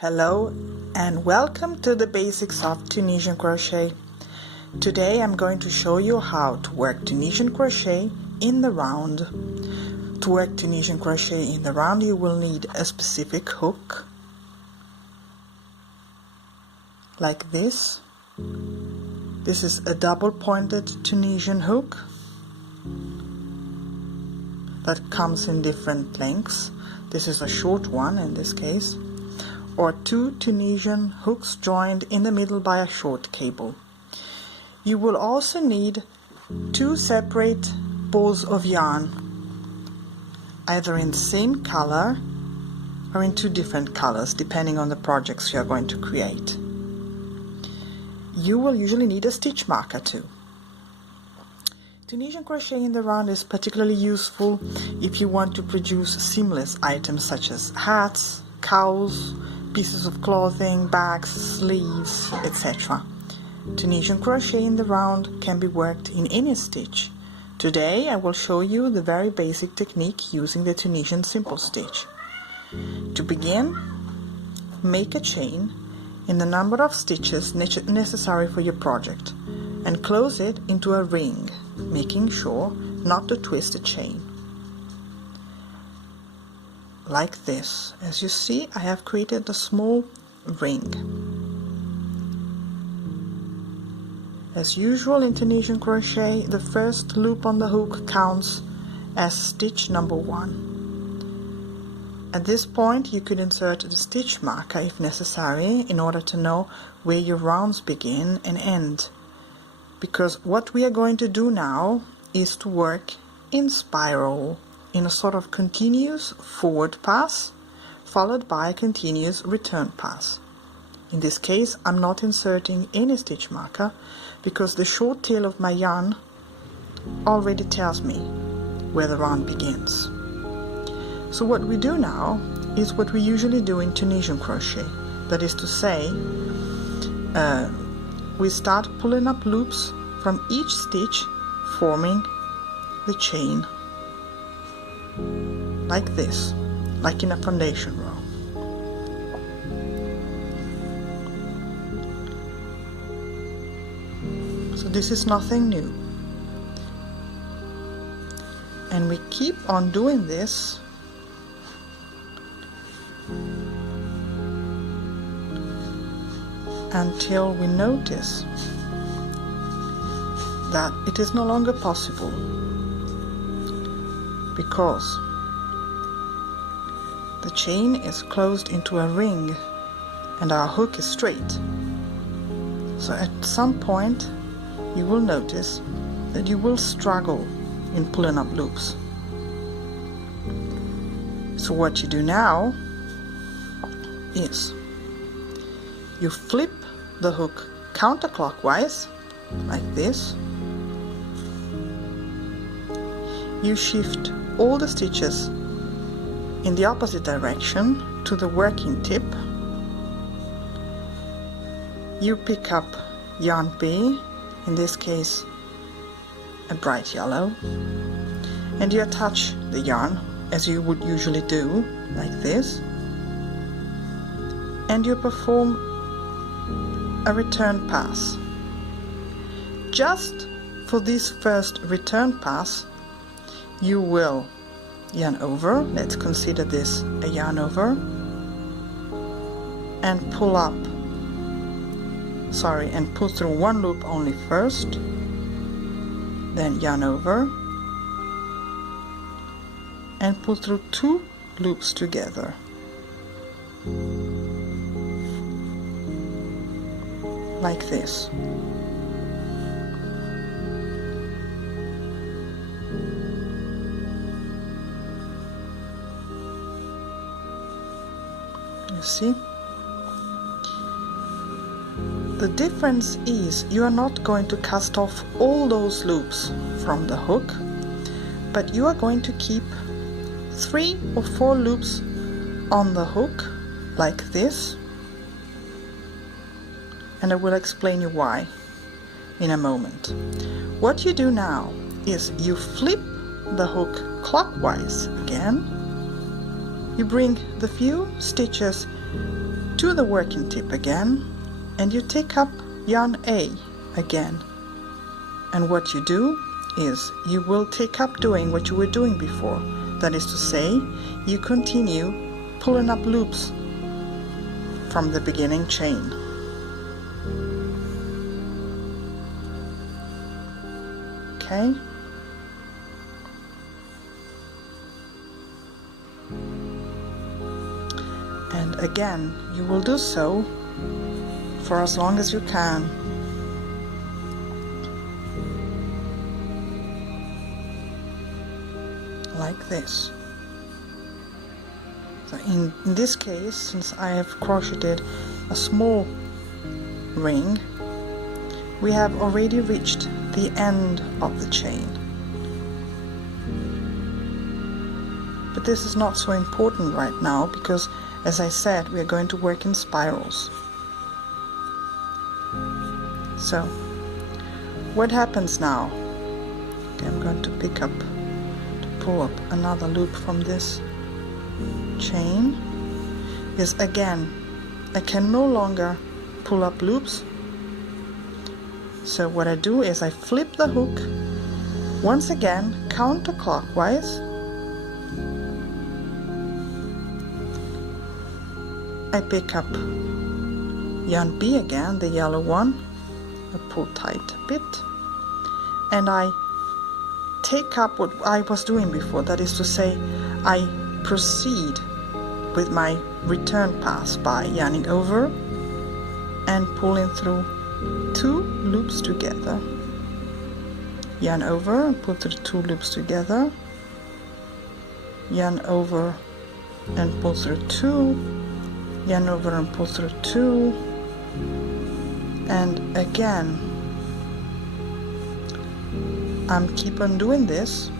Hello and welcome to the basics of Tunisian crochet. Today I'm going to show you how to work Tunisian crochet in the round. To work Tunisian crochet in the round you will need a specific hook like this. This is a double-pointed Tunisian hook that comes in different lengths. This is a short one in this case, or two Tunisian hooks joined in the middle by a short cable. You will also need two separate balls of yarn, either in the same color or in two different colors, depending on the projects you are going to create. You will usually need a stitch marker too. Tunisian crochet in the round is particularly useful if you want to produce seamless items such as hats, cows, pieces of clothing, bags, sleeves, etc. Tunisian crochet in the round can be worked in any stitch. Today I will show you the very basic technique using the Tunisian simple stitch. To begin, make a chain in the number of stitches necessary for your project and close it into a ring, making sure not to twist the chain. Like this. As you see, I have created a small ring. As usual in Tunisian crochet, the first loop on the hook counts as stitch number 1. At this point you could insert the stitch marker if necessary in order to know where your rounds begin and end, because what we are going to do now is to work in spiral, in a sort of continuous forward pass followed by a continuous return pass. In this case I'm not inserting any stitch marker because the short tail of my yarn already tells me where the round begins. So what we do now is what we usually do in Tunisian crochet, that is to say, we start pulling up loops from each stitch, forming the chain like this, like in a foundation row. So this is nothing new, and we keep on doing this until we notice that it is no longer possible, because the chain is closed into a ring and our hook is straight. So at some point you will notice that you will struggle in pulling up loops. So what you do now is you flip the hook counterclockwise like this. You shift all the stitches in the opposite direction to the working tip. You pick up yarn B, in this case a bright yellow, and you attach the yarn as you would usually do, like this, and you perform a return pass. Just for this first return pass you will yarn over, let's consider this a yarn over, and pull through one loop only first, then yarn over and pull through two loops together like this. You see? The difference is you are not going to cast off all those loops from the hook, but you are going to keep 3 or 4 loops on the hook like this, and I will explain you why in a moment. What you do now is you flip the hook clockwise again. You bring the few stitches to the working tip again, and you take up yarn A again. And what you do is you will take up doing what you were doing before. That is to say, you continue pulling up loops from the beginning chain. Okay? And again, you will do so for as long as you can. Like this. So in this case, since I have crocheted a small ring, we have already reached the end of the chain. But this is not so important right now because, as I said, we are going to work in spirals. So what happens now? Okay, I'm going to pull up another loop from this chain. Is again, I can no longer pull up loops. So what I do is I flip the hook once again counterclockwise. I pick up yarn B again, the yellow one. I pull tight a bit, and I take up what I was doing before. That is to say, I proceed with my return pass by yarning over and pulling through 2 loops together. Yarn over and pull through 2 loops together. Yarn over and pull through 2. Yarn over and pull through 2. And again, I'm keep on doing this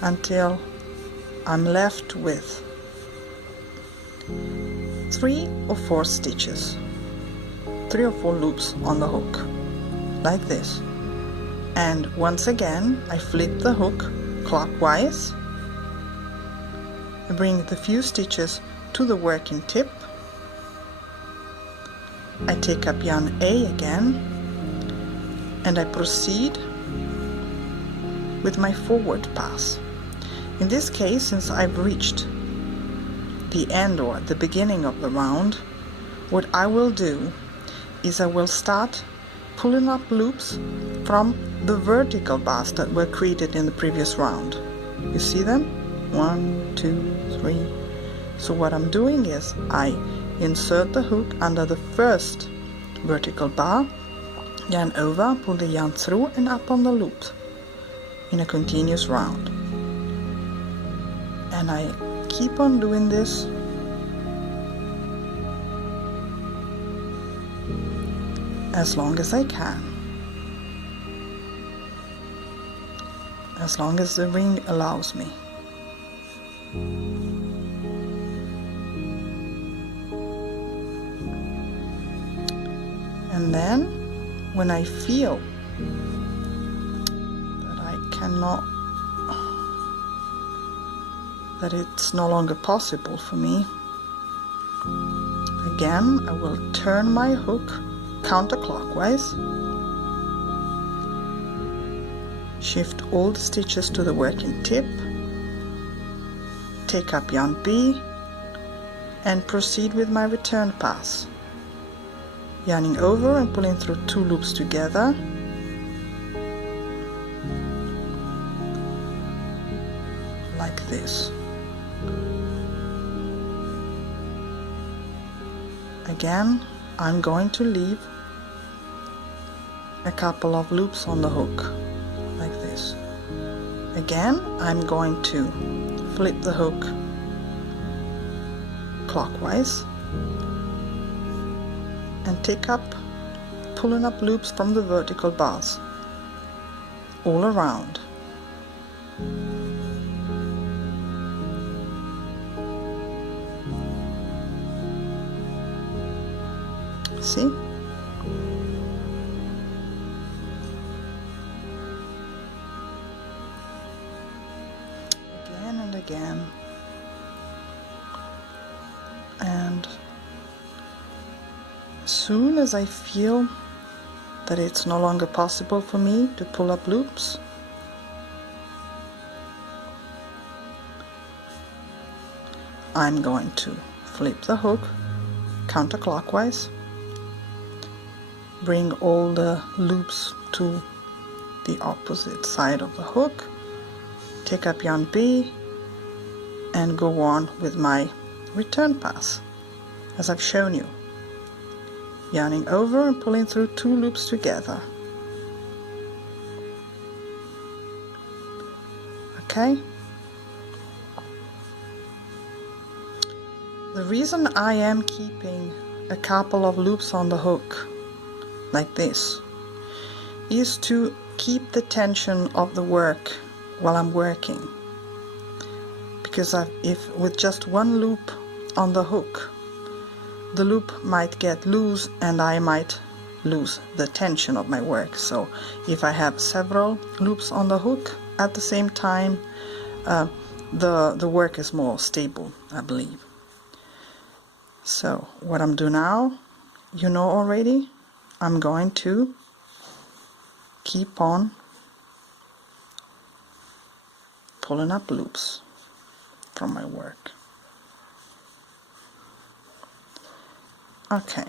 until I'm left with 3 or 4 stitches, 3 or 4 loops on the hook, like this. And once again, I flip the hook clockwise, I bring the few stitches to the working tip, I take up yarn A again, and I proceed with my forward pass. In this case, since I've reached the end or the beginning of the round, what I will do is I will start pulling up loops from the vertical bars that were created in the previous round. You see them? 1, 2, 3. So what I'm doing is I insert the hook under the first vertical bar, yarn over, pull the yarn through and up on the loop in a continuous round. And I keep on doing this as long as I can, as long as the ring allows me. And then when I feel that I cannot, that it's no longer possible for me, again I will turn my hook counterclockwise, shift all the stitches to the working tip, take up yarn B and proceed with my return pass, yarning over and pulling through 2 loops together, like this. Again, I'm going to leave a couple of loops on the hook, like this. Again, I'm going to flip the hook clockwise and take up, pulling up loops from the vertical bars all around. See? Again and again. And as soon as I feel that it's no longer possible for me to pull up loops, I'm going to flip the hook counterclockwise, bring all the loops to the opposite side of the hook, take up yarn B, and go on with my return pass as I've shown you, yarning over and pulling through 2 loops together. Okay. The reason I am keeping a couple of loops on the hook like this is to keep the tension of the work while I'm working, because if with just one loop on the hook, the loop might get loose and I might lose the tension of my work. So if I have several loops on the hook at the same time, the work is more stable, I believe. So what I'm doing now, you know already, I'm going to keep on pulling up loops from my work. Okay.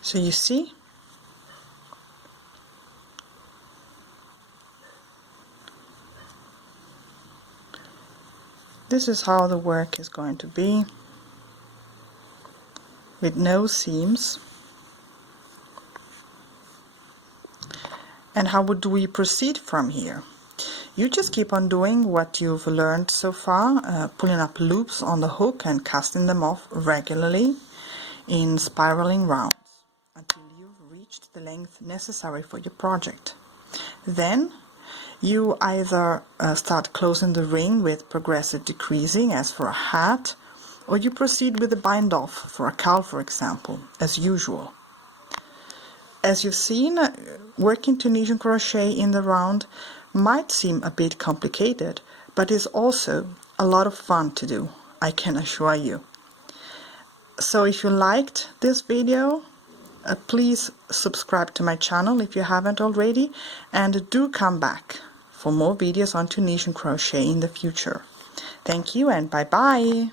So you see, this is how the work is going to be, with no seams. And how would we proceed from here? You just keep on doing what you've learned so far, pulling up loops on the hook and casting them off regularly in spiraling rounds until you've reached the length necessary for your project. Then you either start closing the ring with progressive decreasing as for a hat, or you proceed with the bind off for a cowl, for example, as usual. As you've seen, working Tunisian crochet in the round might seem a bit complicated, but is also a lot of fun to do, I can assure you. So if you liked this video, please subscribe to my channel if you haven't already, and do come back for more videos on Tunisian crochet in the future. Thank you and bye bye!